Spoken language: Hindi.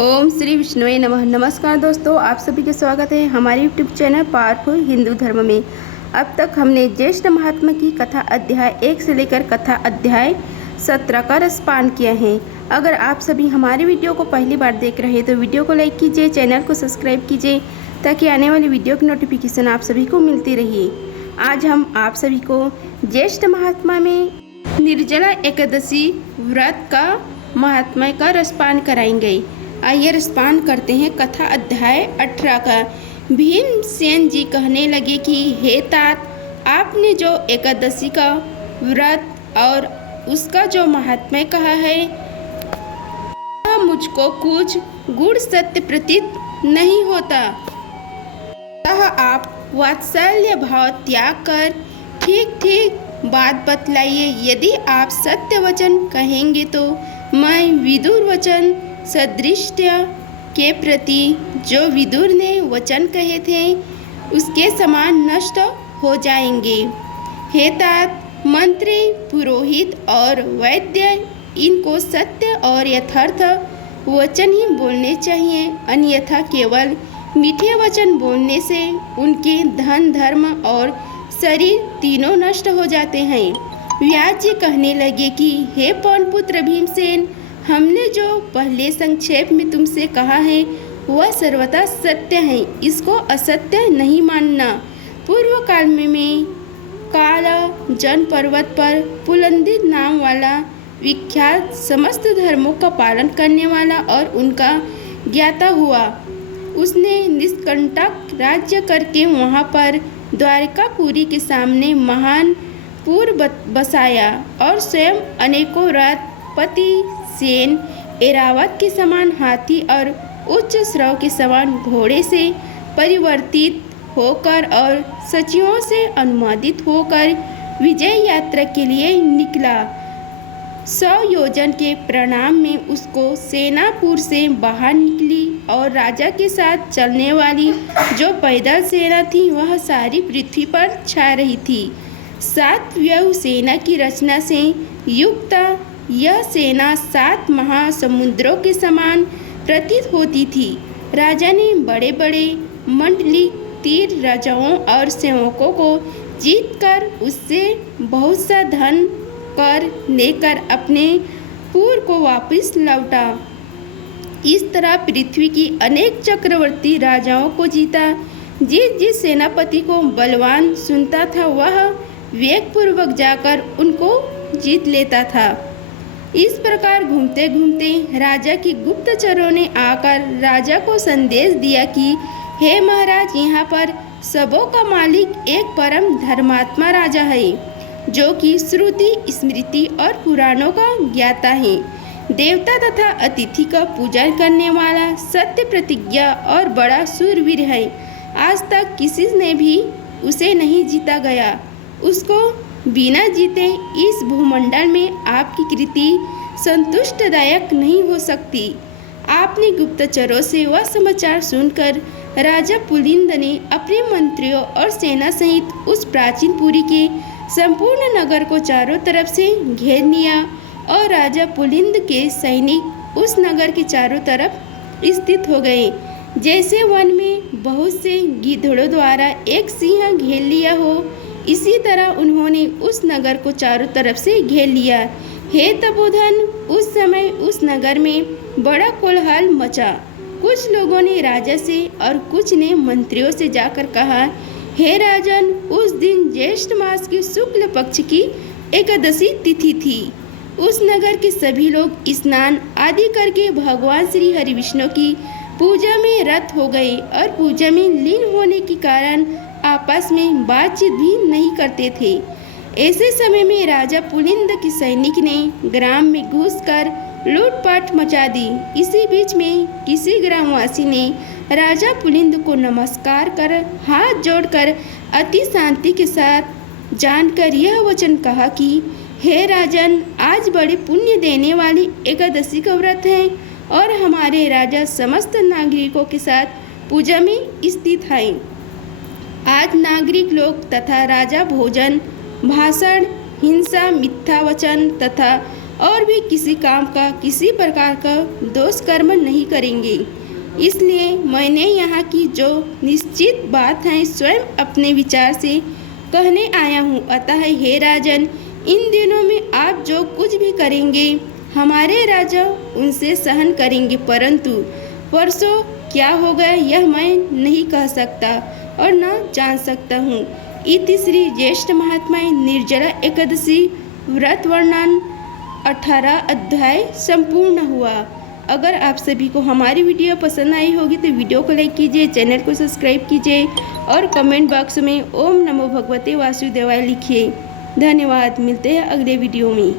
ओम श्री विष्णुवे नमः। नमस्कार दोस्तों, आप सभी का स्वागत है हमारे यूट्यूब चैनल पावरफुल हिंदू धर्म में। अब तक हमने ज्येष्ठ महात्मा की कथा अध्याय 1 से लेकर कथा अध्याय 17 का रसपान किया है। अगर आप सभी हमारे वीडियो को पहली बार देख रहे हैं तो वीडियो को लाइक कीजिए, चैनल को सब्सक्राइब कीजिए ताकि आने वाली वीडियो की नोटिफिकेशन आप सभी को मिलती रही। आज हम आप सभी को ज्येष्ठ महात्मा में निर्जला एकादशी व्रत का महात्मा का रसपान कराएंगे। आइए रसपान करते हैं कथा अध्याय 18 का। भीमसेन जी कहने लगे कि हे तात, आपने जो एकादशी का व्रत और उसका जो महात्म्य कहा है वह मुझको कुछ गूढ़ सत्य प्रतीत नहीं होता। अतः आप वात्सल्य भाव त्याग कर ठीक ठीक बात बतलाइए। यदि आप सत्य वचन कहेंगे तो मैं विदुर वचन सदृष्टि के प्रति जो विदुर ने वचन कहे थे उसके समान नष्ट हो जाएंगे। हे तात, मंत्री, पुरोहित और वैद्य इनको सत्य और यथार्थ वचन ही बोलने चाहिए, अन्यथा केवल मीठे वचन बोलने से उनके धन, धर्म और शरीर तीनों नष्ट हो जाते हैं। व्यास जी कहने लगे कि हे पौनपुत्र भीमसेन, हमने जो पहले संक्षेप में तुमसे कहा है वह सर्वथा सत्य है, इसको असत्य नहीं मानना। पूर्व काल में काला जन पर्वत पर पुलंदित नाम वाला विख्यात समस्त धर्मों का पालन करने वाला और उनका ज्ञाता हुआ। उसने निष्कंटक राज्य करके वहाँ पर द्वारकापुरी के सामने महान पुर बसाया और स्वयं अनेकों रथ, पति, सेन, एरावत के समान हाथी और उच्च श्रव के समान घोड़े से परिवर्तित होकर और सचिवों से अनुमोदित होकर विजय यात्रा के लिए निकला। 100 योजन के प्रणाम में उसको सेनापुर से बाहर निकली और राजा के साथ चलने वाली जो पैदल सेना थी वह सारी पृथ्वी पर छा रही थी। 7 व्यूह सेना की रचना से युक्त यह सेना 7 महासमुद्रों के समान प्रतीत होती थी। राजा ने बड़े बड़े मंडली तीर राजाओं और सेवकों को जीतकर उससे बहुत सा धन कर लेकर अपने पुर को वापस लौटा। इस तरह पृथ्वी की अनेक चक्रवर्ती राजाओं को जीता। जिस सेनापति को बलवान सुनता था वह वेगपूर्वक जाकर उनको जीत लेता था। इस प्रकार घूमते घूमते राजा की गुप्तचरों ने आकर राजा को संदेश दिया कि हे महाराज, यहाँ पर सबों का मालिक एक परम धर्मात्मा राजा है जो कि श्रुति, स्मृति और पुराणों का ज्ञाता है, देवता तथा अतिथि का पूजन करने वाला, सत्य प्रतिज्ञा और बड़ा शूरवीर है। आज तक किसी ने भी उसे नहीं जीता गया। उसको बिना जीते इस भूमंडल में आपकी कृति संतुष्टदायक नहीं हो सकती। आपने गुप्तचरों से वह समाचार सुनकर राजा पुलिंद ने अपने मंत्रियों और सेना सहित उस प्राचीन पुरी के संपूर्ण नगर को चारों तरफ से घेर लिया और राजा पुलिंद के सैनिक उस नगर के चारों तरफ स्थित हो गए, जैसे वन में बहुत से गिद्धड़ों द्वारा एक सिंह घेर लिया हो। इसी तरह उन्होंने उस नगर को चारों तरफ से घेर लिया। हे तपोधन, उस समय उस नगर में बड़ा कोलाहल मचा। कुछ लोगों ने राजा से और कुछ ने मंत्रियों से जाकर कहा, हे राजन, उस दिन ज्येष्ठ मास की शुक्ल पक्ष की एकादशी तिथि थी। उस नगर के सभी लोग स्नान आदि करके भगवान श्री हरि विष्णु की पूजा में रत हो गए और पूजा में लीन होने के कारण आपस में बातचीत भी नहीं करते थे। ऐसे समय में राजा पुलिंद की सैनिक ने ग्राम में घुसकर लूटपाट मचा दी। इसी बीच में किसी ग्रामवासी ने राजा पुलिंद को नमस्कार कर हाथ जोड़कर अति शांति के साथ जानकर यह वचन कहा कि हे राजन, आज बड़े पुण्य देने वाली एकादशी का व्रत है और हमारे राजा समस्त नागरिकों के साथ पूजा में स्थित हैं। आज नागरिक लोग तथा राजा भोजन, भाषण, हिंसा, मिथ्या वचन तथा और भी किसी काम का किसी प्रकार का दोष कर्म नहीं करेंगे। इसलिए मैंने यहाँ की जो निश्चित बात है स्वयं अपने विचार से कहने आया हूँ। अतः हे राजन, इन दिनों में आप जो कुछ भी करेंगे हमारे राजा उनसे सहन करेंगे, परंतु परसों क्या होगा यह मैं नहीं कह सकता और न जान सकता हूँ। इति श्री ज्येष्ठ महात्म्य निर्जला एकादशी व्रत वर्णन 18 अध्याय संपूर्ण हुआ। अगर आप सभी को हमारी वीडियो पसंद आई होगी तो वीडियो को लाइक कीजिए, चैनल को सब्सक्राइब कीजिए और कमेंट बॉक्स में ओम नमो भगवते वासुदेवाय लिखिए। धन्यवाद। मिलते हैं अगले वीडियो में।